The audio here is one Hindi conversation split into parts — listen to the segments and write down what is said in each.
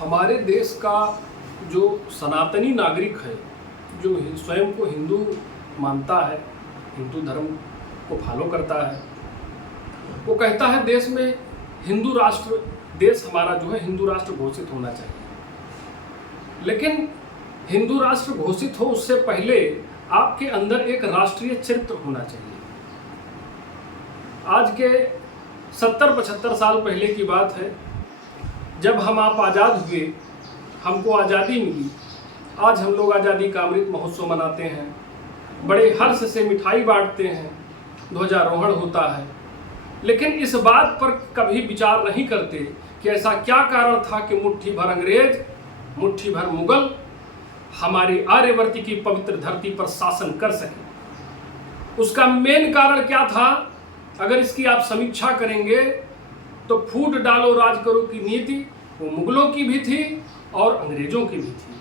हमारे देश का जो सनातनी नागरिक है, जो स्वयं को हिंदू मानता है, हिंदू धर्म को फॉलो करता है, वो कहता है देश में हिंदू राष्ट्र, देश हमारा जो है हिंदू राष्ट्र घोषित होना चाहिए। लेकिन हिंदू राष्ट्र घोषित हो उससे पहले आपके अंदर एक राष्ट्रीय चरित्र होना चाहिए। आज के 70-75 साल पहले की बात है, जब हम आप आज़ाद हुए, हमको आज़ादी मिली। आज हम लोग आज़ादी का अमृत महोत्सव मनाते हैं, बड़े हर्ष से मिठाई बांटते हैं, ध्वजारोहण होता है। लेकिन इस बात पर कभी विचार नहीं करते कि ऐसा क्या कारण था कि मुट्ठी भर अंग्रेज, मुट्ठी भर मुगल हमारी आर्यवर्ती की पवित्र धरती पर शासन कर सके। उसका मेन कारण क्या था? अगर इसकी आप समीक्षा करेंगे तो फूट डालो राज करो की नीति वो मुगलों की भी थी और अंग्रेजों की भी थी।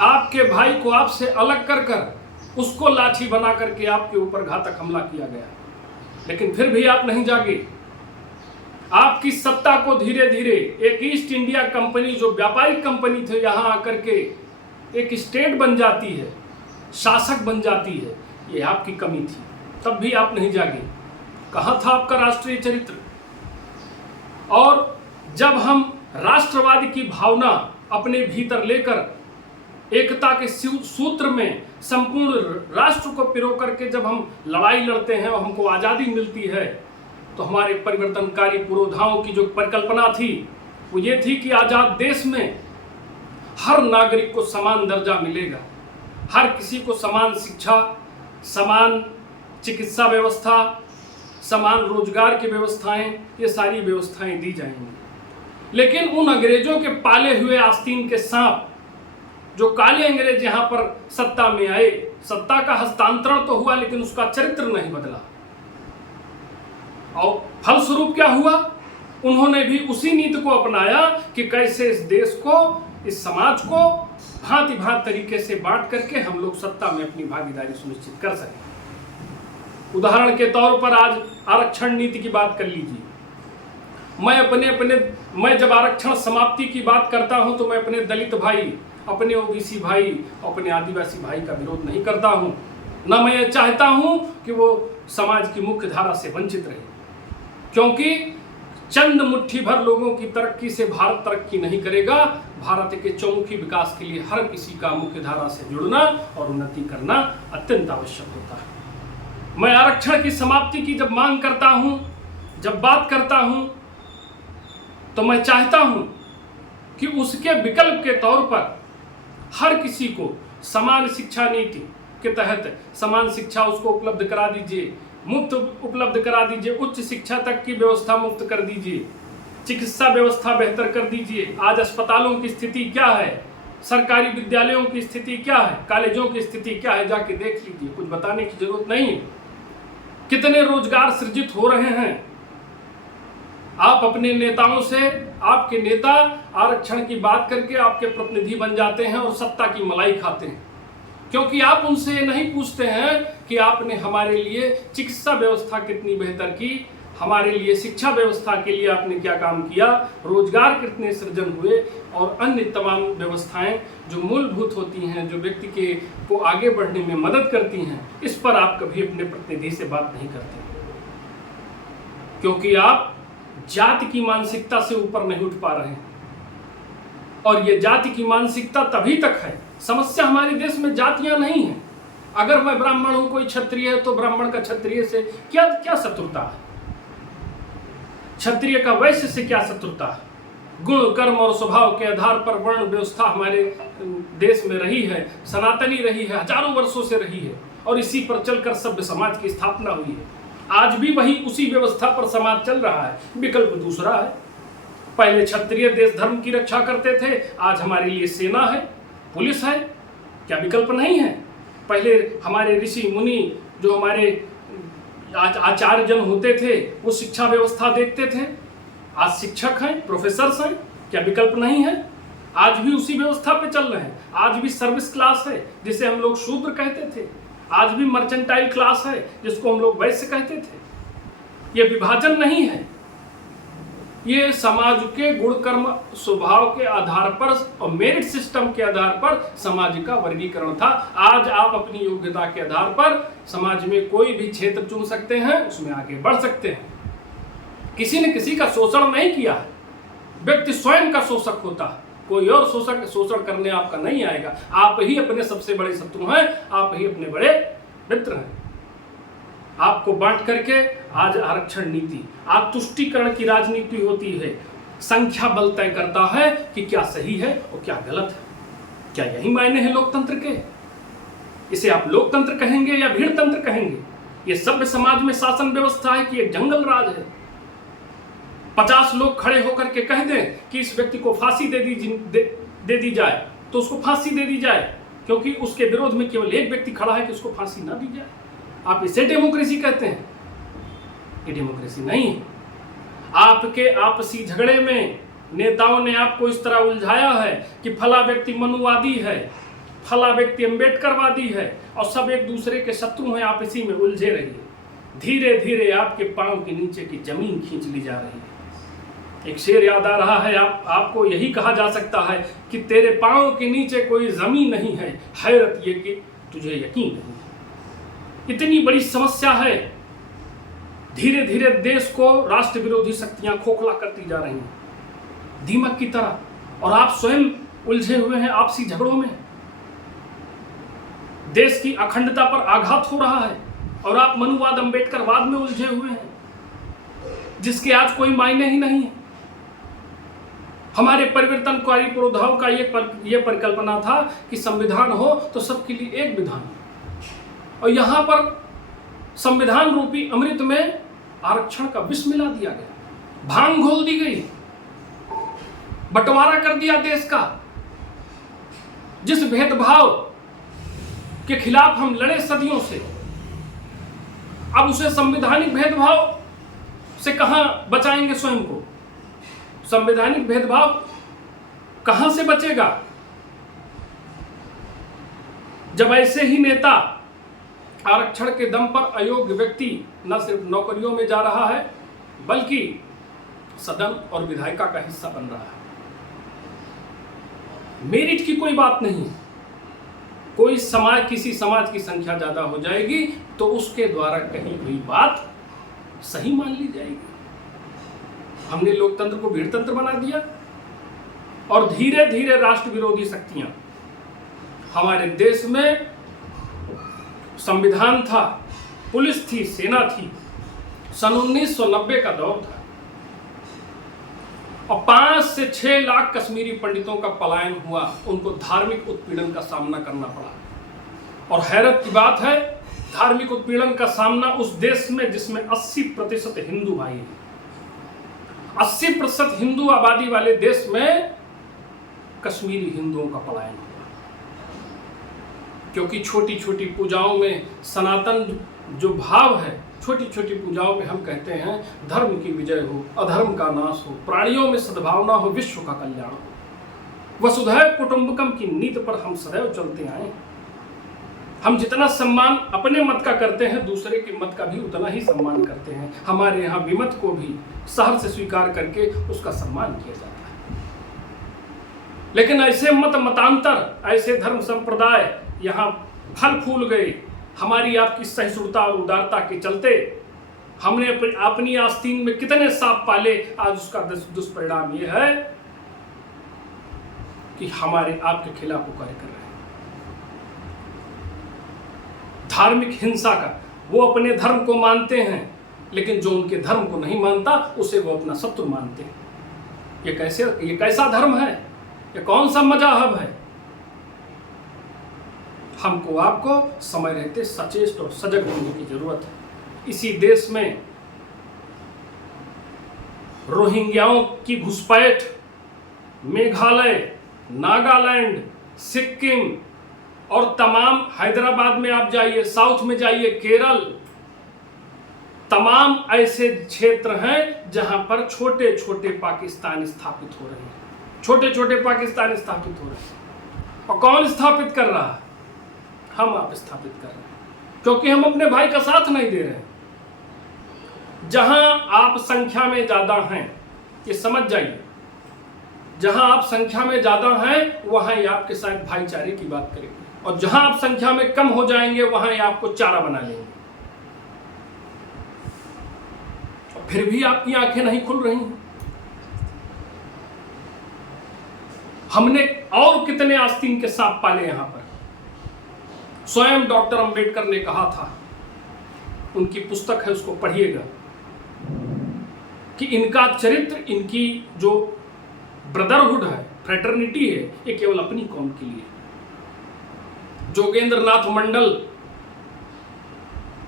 आपके भाई को आपसे अलग कर कर उसको लाठी बना करके आपके ऊपर घातक हमला किया गया, लेकिन फिर भी आप नहीं जागे। आपकी सत्ता को धीरे धीरे एक ईस्ट इंडिया कंपनी, जो व्यापारिक कंपनी थे, यहाँ आकर के एक स्टेट बन जाती है, शासक बन जाती है। ये आपकी कमी थी, तब भी आप नहीं जागे। कहाँ था आपका राष्ट्रीय चरित्र? और जब हम राष्ट्रवाद की भावना अपने भीतर लेकर एकता के सूत्र में संपूर्ण राष्ट्र को पिरो करके जब हम लड़ाई लड़ते हैं और हमको आज़ादी मिलती है, तो हमारे परिवर्तनकारी पुरोधाओं की जो परिकल्पना थी वो ये थी कि आज़ाद देश में हर नागरिक को समान दर्जा मिलेगा, हर किसी को समान शिक्षा, समान चिकित्सा व्यवस्था, समान रोजगार की व्यवस्थाएं, ये सारी व्यवस्थाएं दी जाएंगी। लेकिन उन अंग्रेजों के पाले हुए आस्तीन के सांप, जो काले अंग्रेज यहाँ पर सत्ता में आए, सत्ता का हस्तांतरण तो हुआ लेकिन उसका चरित्र नहीं बदला। और फलस्वरूप क्या हुआ? उन्होंने भी उसी नीति को अपनाया कि कैसे इस देश को, इस समाज को भांति भांति तरीके से बांट करके हम लोग सत्ता में अपनी भागीदारी सुनिश्चित कर सकें। उदाहरण के तौर पर आज आरक्षण नीति की बात कर लीजिए। मैं जब आरक्षण समाप्ति की बात करता हूं तो मैं अपने दलित भाई, अपने ओबीसी भाई, अपने आदिवासी भाई का विरोध नहीं करता हूं। न मैं ये चाहता हूं कि वो समाज की मुख्य धारा से वंचित रहे, क्योंकि चंद मुट्ठी भर लोगों की तरक्की से भारत तरक्की नहीं करेगा। भारत के चौमुखी विकास के लिए हर किसी का मुख्य धारा से जुड़ना और उन्नति करना अत्यंत आवश्यक होता है। मैं आरक्षण की समाप्ति की जब मांग करता हूं, जब बात करता हूं, तो मैं चाहता हूं कि उसके विकल्प के तौर पर हर किसी को समान शिक्षा नीति के तहत समान शिक्षा उसको उपलब्ध करा दीजिए, मुफ्त उपलब्ध करा दीजिए, उच्च शिक्षा तक की व्यवस्था मुफ्त कर दीजिए, चिकित्सा व्यवस्था बेहतर कर दीजिए। आज अस्पतालों की स्थिति क्या है, सरकारी विद्यालयों की स्थिति क्या है, कॉलेजों की स्थिति क्या है, जाके देख लीजिए। कुछ बताने की जरूरत नहीं है। कितने रोजगार सृजित हो रहे हैं। आप अपने नेताओं से, आपके नेता आरक्षण की बात करके आपके प्रतिनिधि बन जाते हैं और सत्ता की मलाई खाते हैं, क्योंकि आप उनसे नहीं पूछते हैं कि आपने हमारे लिए चिकित्सा व्यवस्था कितनी बेहतर की, हमारे लिए शिक्षा व्यवस्था के लिए आपने क्या काम किया, रोजगार कितने सृजन हुए, और अन्य तमाम व्यवस्थाएं जो मूलभूत होती हैं, जो व्यक्ति को आगे बढ़ने में मदद करती हैं, इस पर आप कभी अपने प्रतिनिधि से बात नहीं करते, क्योंकि आप जाति की मानसिकता से ऊपर नहीं उठ पा रहे हैं। और ये जाति की मानसिकता तभी तक है। समस्या हमारे देश में जातियां नहीं है। अगर मैं ब्राह्मण हूं, कोई क्षत्रिय है, तो ब्राह्मण का क्षत्रिय से क्या शत्रुता है? क्षत्रिय का वैश्य से क्या शत्रुता है? गुण, कर्म और स्वभाव के आधार पर वर्ण व्यवस्था हमारे देश में रही है, सनातनी रही है, हजारों वर्षों से रही है, और इसी पर चलकर सभ्य समाज की स्थापना हुई है। आज भी वही उसी व्यवस्था पर समाज चल रहा है। विकल्प दूसरा है। पहले क्षत्रिय देश धर्म की रक्षा करते थे, आज हमारे लिए सेना है, पुलिस है। क्या विकल्प नहीं है? पहले हमारे ऋषि मुनि, जो हमारे आचार्य जन होते थे, वो शिक्षा व्यवस्था देखते थे। आज शिक्षक हैं, प्रोफेसर्स हैं। क्या विकल्प नहीं है? आज भी उसी व्यवस्था पे चल रहे हैं। आज भी सर्विस क्लास है, जिसे हम लोग शूद्र कहते थे। आज भी मर्चेंटाइल क्लास है, जिसको हम लोग वैश्य कहते थे। ये विभाजन नहीं है, ये समाज के गुण कर्म स्वभाव के आधार पर और मेरिट सिस्टम के आधार पर समाज का वर्गीकरण था। आज आप अपनी योग्यता के आधार पर समाज में कोई भी क्षेत्र चुन सकते हैं, उसमें आगे बढ़ सकते हैं। किसी ने किसी का शोषण नहीं किया, व्यक्ति स्वयं का शोषक होता, कोई और शोषण करने आपका नहीं आएगा। आप ही अपने सबसे बड़े शत्रु हैं, आप ही अपने बड़े मित्र हैं। आपको बांट करके आज आरक्षण नीति, आज तुष्टीकरण की राजनीति होती है। संख्या बल तय करता है कि क्या सही है और क्या गलत है। क्या यही मायने हैं लोकतंत्र के? इसे आप लोकतंत्र कहेंगे या भीड़तंत्र कहेंगे? ये सभ्य समाज में शासन व्यवस्था है कि एक जंगल राज है? 50 लोग खड़े होकर के कह दें कि इस व्यक्ति को फांसी दे दी जाए, तो उसको फांसी दे दी जाए, क्योंकि उसके विरोध में केवल एक व्यक्ति खड़ा है कि उसको फांसी ना दी जाए। आप इसे डेमोक्रेसी कहते हैं? ये डेमोक्रेसी नहीं है। आपके आपसी झगड़े में नेताओं ने आपको इस तरह उलझाया है कि फला व्यक्ति मनुवादी है, फला व्यक्ति अम्बेडकरवादी है, और सब एक दूसरे के शत्रु हैं। आप इसी में उलझे रहिए। धीरे धीरे आपके पांव के नीचे की जमीन खींच ली जा रही है। एक शेर याद आ रहा है, आपको यही कहा जा सकता है कि तेरे पांव के नीचे कोई जमीन नहीं है, हैरत ये कि तुझे यकीन नहीं है। इतनी बड़ी समस्या है। धीरे धीरे देश को राष्ट्र विरोधी शक्तियां खोखला करती जा रही हैं, दीमक की तरह, और आप स्वयं उलझे हुए हैं आपसी झगड़ों में। देश की अखंडता पर आघात हो रहा है और आप मनुवाद अम्बेडकरवाद में उलझे हुए हैं, जिसके आज कोई मायने ही नहीं है। हमारे परिवर्तनकारी पुरोधाओं का ये परिकल्पना था कि संविधान हो तो सबके लिए एक विधान, और यहां पर संविधान रूपी अमृत में आरक्षण का विष मिला दिया गया, भांग घोल दी गई, बंटवारा कर दिया देश का। जिस भेदभाव के खिलाफ हम लड़े सदियों से, अब उसे संवैधानिक भेदभाव से कहां बचाएंगे स्वयं को? संवैधानिक भेदभाव कहां से बचेगा जब ऐसे ही नेता आरक्षण के दम पर अयोग्य व्यक्ति न सिर्फ नौकरियों में जा रहा है, बल्कि सदन और विधायिका का हिस्सा बन रहा है। मेरिट की कोई बात नहीं है। किसी समाज की संख्या ज्यादा हो जाएगी तो उसके द्वारा कही हुई बात सही मान ली जाएगी। हमने लोकतंत्र को भीड़तंत्र बना दिया, और धीरे धीरे राष्ट्र विरोधी शक्तियां, हमारे देश में संविधान था, पुलिस थी, सेना थी, सन 1990 का दौर था, और 5 से 6 लाख कश्मीरी पंडितों का पलायन हुआ, उनको धार्मिक उत्पीड़न का सामना करना पड़ा। और हैरत की बात है, धार्मिक उत्पीड़न का सामना उस देश में जिसमें 80% हिंदू भाई हैं। 80% हिंदू आबादी वाले देश में कश्मीरी हिंदुओं का पलायन हुआ, क्योंकि छोटी छोटी पूजाओं में सनातन जो भाव है, छोटी छोटी पूजाओं में हम कहते हैं धर्म की विजय हो, अधर्म का नाश हो, प्राणियों में सद्भावना हो, विश्व का कल्याण हो, वसुधैव कुटुंबकम की नीति पर हम सदैव चलते आए। हम जितना सम्मान अपने मत का करते हैं, दूसरे के मत का भी उतना ही सम्मान करते हैं। हमारे यहाँ विमत को भी सहर्ष से स्वीकार करके उसका सम्मान किया जाता है। लेकिन ऐसे मतांतर, ऐसे धर्म संप्रदाय यहाँ फल फूल गए। हमारी आपकी सहिष्णुता और उदारता के चलते हमने अपनी आस्तीन में कितने सांप पाले, आज उसका दुष्परिणाम यह है कि हमारे आपके खिलाफ वो कार्य कर रहे हैं। धार्मिक हिंसा का, वो अपने धर्म को मानते हैं, लेकिन जो उनके धर्म को नहीं मानता उसे वो अपना शत्रु मानते हैं। ये कैसा धर्म है? ये कौन सा मजहब है? हमको आपको समय रहते सचेत और सजग होने की जरूरत है। इसी देश में रोहिंग्याओं की घुसपैठ, मेघालय, नागालैंड, सिक्किम और तमाम, हैदराबाद में आप जाइए, साउथ में जाइए, केरल, तमाम ऐसे क्षेत्र हैं जहां पर छोटे छोटे पाकिस्तान स्थापित हो रहे हैं। छोटे छोटे पाकिस्तान स्थापित हो रहे हैं। और कौन स्थापित कर रहा है? हम आप स्थापित कर रहे हैं, क्योंकि हम अपने भाई का साथ नहीं दे रहे हैं। जहां आप संख्या में ज्यादा हैं, ये समझ जाइए, जहां आप संख्या में ज्यादा हैं वहां ये आपके साथ भाईचारे की बात करेंगे, और जहां आप संख्या में कम हो जाएंगे वहां ये आपको चारा बना लेंगे। और फिर भी आपकी आंखें नहीं खुल रही हैं। हमने और कितने आस्तीन के सांप पाले यहां पर। स्वयं डॉक्टर अंबेडकर ने कहा था, उनकी पुस्तक है उसको पढ़िएगा, कि इनका चरित्र, इनकी जो ब्रदरहुड है, फ्रेटर्निटी है, ये केवल अपनी कौम के लिए। जोगेंद्र नाथ मंडल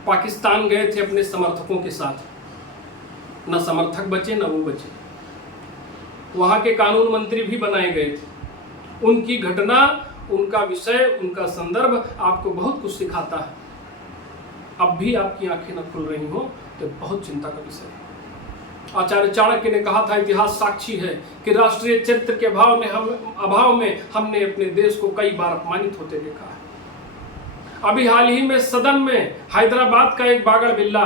पाकिस्तान गए थे अपने समर्थकों के साथ, न समर्थक बचे न वो बचे, वहां के कानून मंत्री भी बनाए गए थे। उनकी घटना, उनका विषय, उनका संदर्भ आपको बहुत कुछ सिखाता है। अब भी आपकी आंखें न खुल रही हो तो बहुत चिंता का विषय है। आचार्य चाणक्य ने कहा था, इतिहास साक्षी है कि राष्ट्रीय चरित्र के अभाव में हमने अपने देश को कई बार अपमानित होते देखा है। अभी हाल ही में सदन में हैदराबाद का एक बागड़ बिल्ला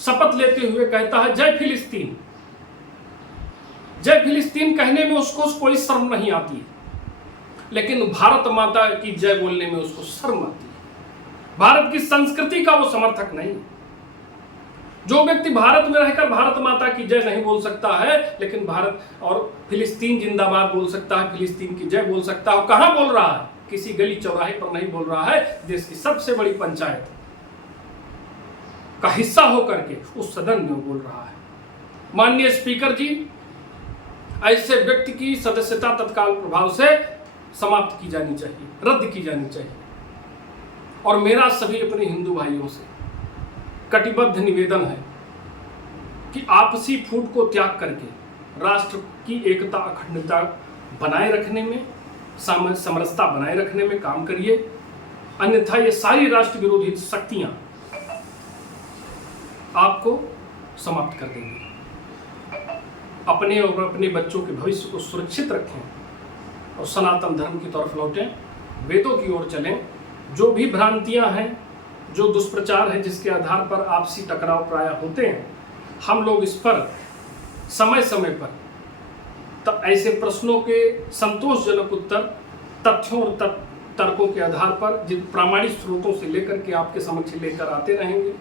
शपथ लेते हुए कहता है, जय फिलिस्तीन। जय फिलिस्तीन कहने में उसको कोई शर्म नहीं आती, लेकिन भारत माता की जय बोलने में उसको शर्म आती है। भारत की संस्कृति का वो समर्थक नहीं। जो व्यक्ति भारत में रहकर भारत माता की जय नहीं बोल सकता है, लेकिन भारत और फिलिस्तीन जिंदाबाद बोल सकता है, फिलिस्तीन की जय बोल सकता है, कहां बोल रहा है? किसी गली चौराहे पर नहीं बोल रहा है, देश की सबसे बड़ी पंचायत का हिस्सा होकर के उस सदन में बोल रहा है। माननीय स्पीकर जी, ऐसे व्यक्ति की सदस्यता तत्काल प्रभाव से समाप्त की जानी चाहिए, रद्द की जानी चाहिए। और मेरा सभी अपने हिंदू भाइयों से कटिबद्ध निवेदन है कि आपसी फूट को त्याग करके राष्ट्र की एकता, अखंडता बनाए रखने में, समरसता बनाए रखने में काम करिए, अन्यथा ये सारी राष्ट्र विरोधी शक्तियां आपको समाप्त कर देंगी। अपने और अपने बच्चों के भविष्य को सुरक्षित रखें और सनातन धर्म की तरफ लौटें, वेदों की ओर चलें। जो भी भ्रांतियां हैं, जो दुष्प्रचार है जिसके आधार पर आपसी टकराव प्राय होते हैं, हम लोग इस पर समय समय पर ऐसे प्रश्नों के संतोषजनक उत्तर तथ्यों और तर्कों के आधार पर जिन प्रामाणिक स्रोतों से लेकर के आपके समक्ष लेकर आते रहेंगे।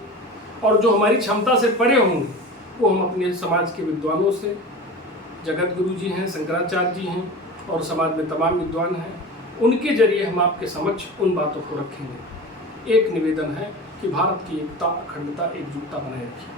और जो हमारी क्षमता से परे होंगे वो हम अपने समाज के विद्वानों से, जगत गुरु जी हैं, शंकराचार्य जी हैं और समाज में तमाम विद्वान हैं, उनके जरिए हम आपके समक्ष उन बातों को रखेंगे। एक निवेदन है कि भारत की एकता, अखंडता, एकजुटता बनाए रखिए।